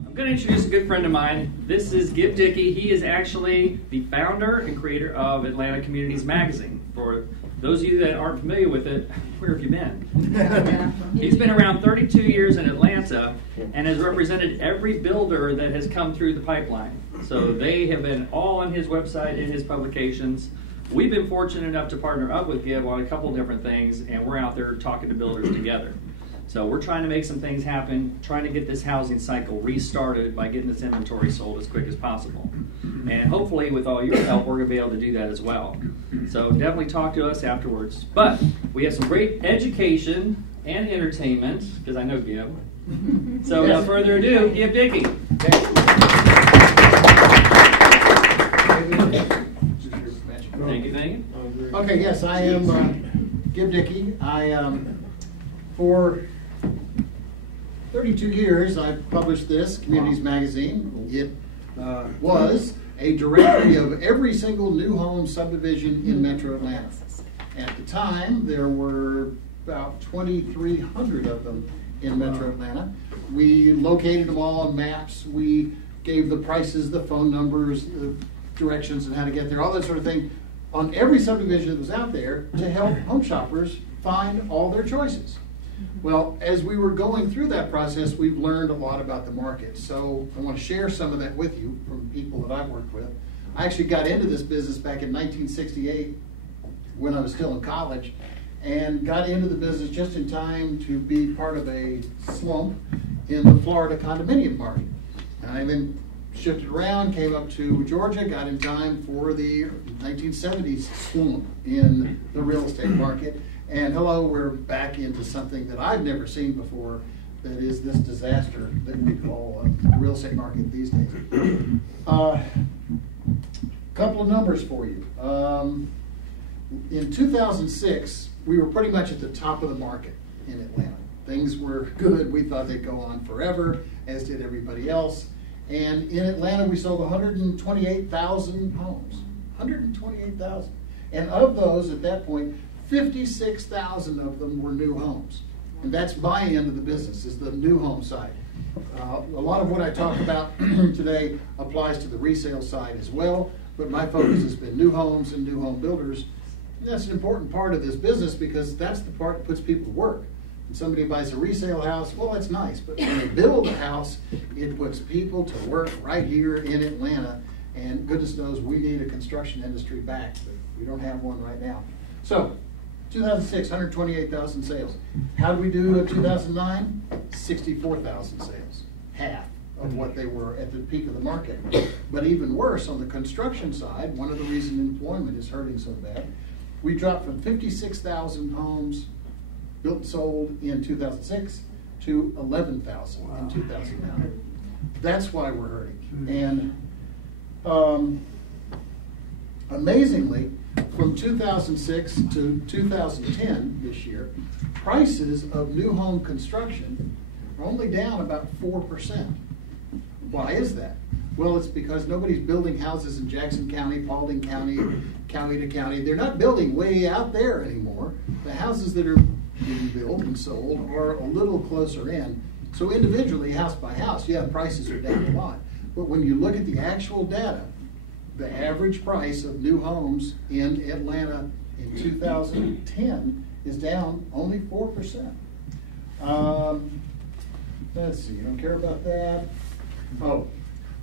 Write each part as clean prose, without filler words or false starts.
I'm going to introduce a good friend of mine. This is Gibb Dickey. He is actually the founder and creator of Atlanta Communities Magazine. For those of you that aren't familiar with it, where have you been? He's been around 32 years in Atlanta and has represented every builder that has come through the pipeline. So they have been all on his website and his publications. We've been fortunate enough to partner up with Gibb on a couple different things, and we're out there talking to builders together. So we're trying to make some things happen, trying to get this housing cycle restarted by getting this inventory sold as quick as possible. And hopefully with all your help, we're going to be able to do that as well. So definitely talk to us afterwards. But we have some great education and entertainment, because I know Gibb. So without further ado, Gibb Dickey. Thank you. Okay, yes, I am Gibb Dickey. For 32 years, I've published this, Communities Magazine. It was a directory of every single new home subdivision in Metro Atlanta. At the time, there were about 2,300 of them in Metro Atlanta. We located them all on maps. We gave the prices, the phone numbers, the directions and how to get there, all that sort of thing, on every subdivision that was out there to help home shoppers find all their choices. Well, as we were going through that process, we've learned a lot about the market. So I want to share some of that with you from people that I've worked with. I actually got into this business back in 1968 when I was still in college, and got into the business just in time to be part of a slump in the Florida condominium market. And I then shifted around, came up to Georgia, got in time for the 1970s slump in the real estate market. And hello, we're back into something that I've never seen before, that is this disaster that we call the real estate market these days. Couple of numbers for you. In 2006, we were pretty much at the top of the market in Atlanta. Things were good. We thought they'd go on forever, as did everybody else. And in Atlanta, we sold 128,000 homes. 128,000. And of those, at that point, 56,000 of them were new homes. And that's my end of the business, is the new home side. A lot of what I talk about today applies to the resale side as well, but my focus has been new homes and new home builders. And that's an important part of this business, because that's the part that puts people to work. When somebody buys a resale house, well, that's nice, but when they build a house, it puts people to work right here in Atlanta. And goodness knows we need a construction industry back, but we don't have one right now. So, 2006, 128,000 sales. How did we do in 2009? 64,000 sales. Half of what they were at the peak of the market. But even worse, on the construction side, one of the reasons employment is hurting so bad, we dropped from 56,000 homes built and sold in 2006 to 11,000 in 2009. That's why we're hurting. And amazingly, from 2006 to 2010 this year, prices of new home construction are only down about 4%. Why is that? Well, it's because nobody's building houses in Jackson County, Paulding County, county to county. They're not building way out there anymore. The houses that are being built and sold are a little closer in. So individually, house by house, yeah, prices are down a lot. But when you look at the actual data, the average price of new homes in Atlanta in 2010 is down only 4%. Let's see, you don't care about that. Oh,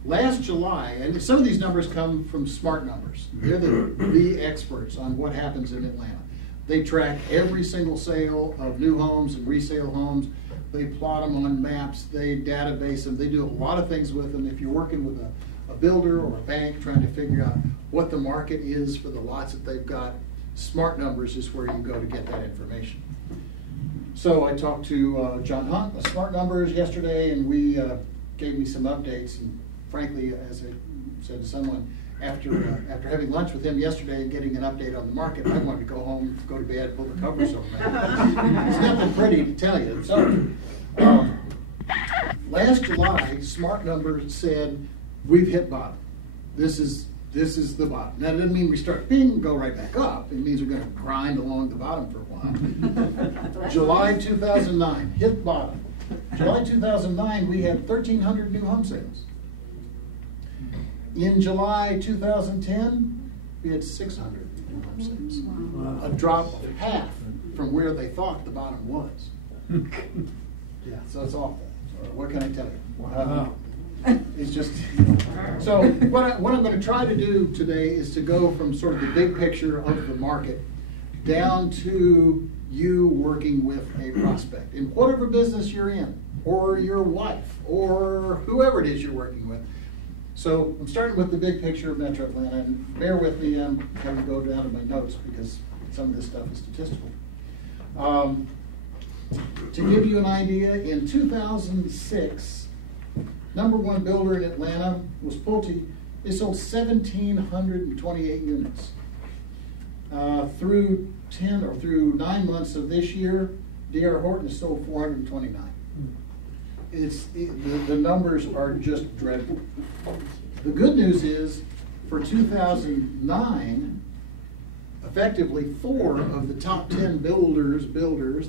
last July, and some of these numbers come from Smart Numbers. They're the experts on what happens in Atlanta. They track every single sale of new homes and resale homes. They plot them on maps, they database them, they do a lot of things with them. If you're working with a builder or a bank trying to figure out what the market is for the lots that they've got, Smart Numbers is where you go to get that information. So I talked to John Hunt of Smart Numbers yesterday, and we gave me some updates. And frankly, as I said to someone, after having lunch with him yesterday and getting an update on the market, I wanted to go home, go to bed, pull the covers over me. It's nothing pretty to tell you. So last July, Smart Numbers said we've hit bottom. This is the bottom. Now, that doesn't mean we start bing and go right back up. It means we're going to grind along the bottom for a while. July 2009, hit bottom. July 2009, we had 1,300 new home sales. In July 2010, we had 600 new home sales. Wow. A drop of half from where they thought the bottom was. Yeah, so it's awful. So what can I tell you? Wow. It's just, so what I'm going to try to do today is to go from sort of the big picture of the market down to you working with a prospect in whatever business you're in, or your wife, or whoever it is you're working with. So I'm starting with the big picture of Metro Atlanta, and bear with me, I'm going to go down to my notes because some of this stuff is statistical. To give you an idea, in 2006, number one builder in Atlanta was Pulte. They sold 1,728 units. Through 9 months of this year, D.R. Horton has sold 429. The numbers are just dreadful. The good news is, for 2009, effectively 4 of the top 10 builders,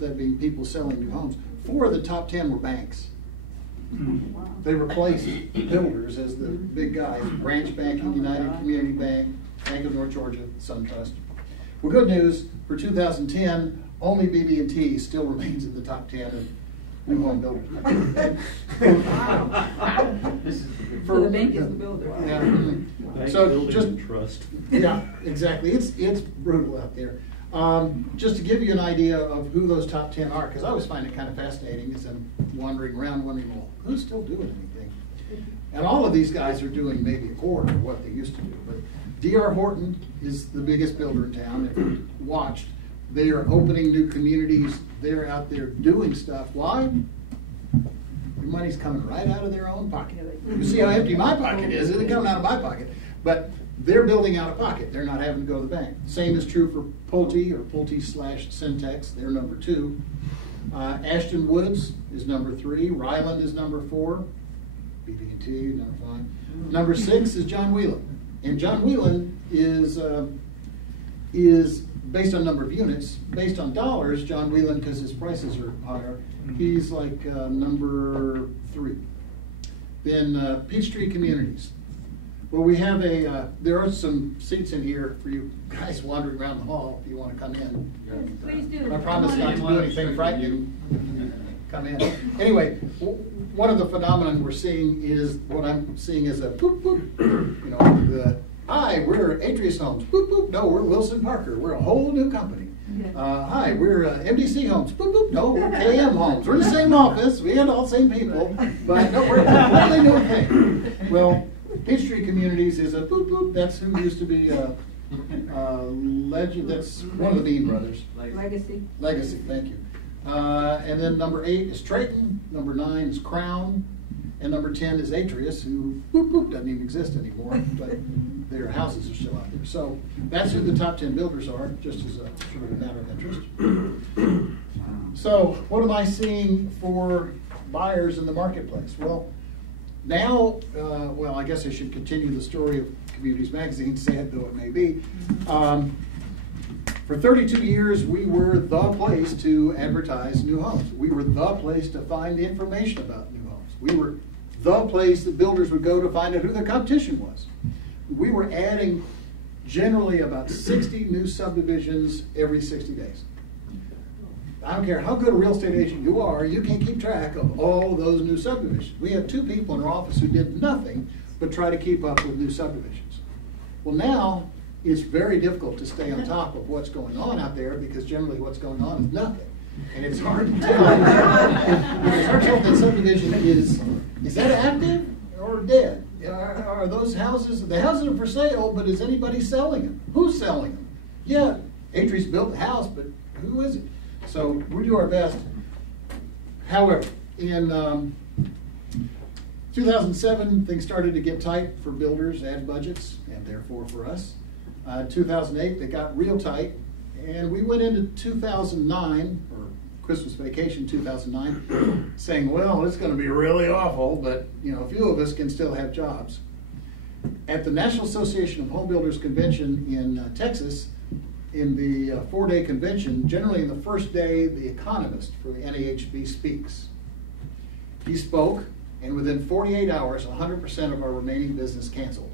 that being people selling new homes, 4 of the top 10 were banks. They replaced builders as the big guys: Branch Banking, United Community Bank, Bank of North Georgia, SunTrust. Well, good news, for 2010, only BB&T still remains in the top 10 of new home builders. So the bank is the builder. Yeah. So just trust. Yeah, exactly. It's brutal out there. Just to give you an idea of who those top 10 are, because I always find it kind of fascinating as I'm wandering around wondering, well, who's still doing anything? And all of these guys are doing maybe a quarter of what they used to do. But D.R. Horton is the biggest builder in town. If you watched, they are opening new communities. They're out there doing stuff. Why? Your money's coming right out of their own pocket. You see how empty my pocket is. It's coming out of my pocket. But they're building out of pocket. They're not having to go to the bank. Same is true for Pulte, or Pulte/Syntex. They're number 2. Ashton Woods is number 3. Ryland is number 4. BB&T, number 5. Number 6 is John Whelan. And John Whelan is based on number of units. Based on dollars, John Whelan, because his prices are higher, he's like number 3. Then Peachtree Communities. Well, we have there are some seats in here for you guys wandering around the hall if you want to come in. Yes, please do. I promise not to do anything frightening. Come in. Anyway, one of the phenomenon we're seeing is what I'm seeing is a boop boop. You know, hi, we're Atrius Homes. Boop boop. No, we're Wilson Parker. We're a whole new company. Hi, we're MDC Homes. Boop boop. No, we're KM Homes. We're the same office. We had all the same people, but no, we're a completely new thing. Well, Peachtree Communities is a boop boop. That's who used to be Legend. That's one of the Bean brothers. Legacy. Legacy. Thank you. And then number 8 is Trayton. Number 9 is Crown. And number 10 is Atrius, who whoop, whoop, doesn't even exist anymore, but their houses are still out there. So that's who the top 10 builders are, just as a sort of a matter of interest. So what am I seeing for buyers in the marketplace? Well, now, well, I guess I should continue the story of Communities Magazine, sad though it may be. For 32 years, we were the place to advertise new homes. We were the place to find information about new homes. We were the place that builders would go to find out who their competition was. We were adding generally about 60 new subdivisions every 60 days. I don't care how good a real estate agent you are, you can't keep track of all of those new subdivisions. We had 2 people in our office who did nothing but try to keep up with new subdivisions. Well, now it's very difficult to stay on top of what's going on out there, because generally what's going on is nothing. And it's hard to tell. It's hard to tell if that subdivision is that active or dead? Are those houses, the houses are for sale, but is anybody selling them? Who's selling them? Yeah, Atrius built the house, but who is it? So we do our best. However, in 2007, things started to get tight for builders and budgets, and therefore for us. 2008, they got real tight, and we went into 2009, or Christmas vacation 2009, saying, well, it's going to be really awful, but you know, a few of us can still have jobs. At the National Association of Home Builders Convention in Texas, in the 4-day convention, generally in the first day, the economist for the NAHB speaks. He spoke, and within 48 hours, 100% of our remaining business canceled.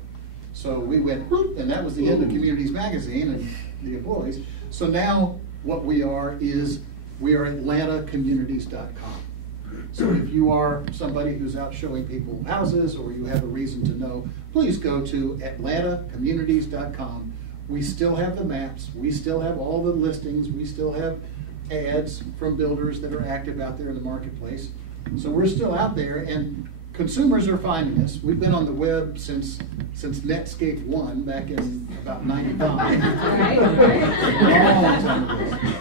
So we went, whoop, and that was the end of Communities Magazine and the employees. So now what we are is we are AtlantaCommunities.com. So if you are somebody who's out showing people houses or you have a reason to know, please go to AtlantaCommunities.com. We still have the maps. We still have all the listings. We still have ads from builders that are active out there in the marketplace. So we're still out there, and consumers are finding us. We've been on the web since Netscape 1 back in about 95. Right. A long time ago.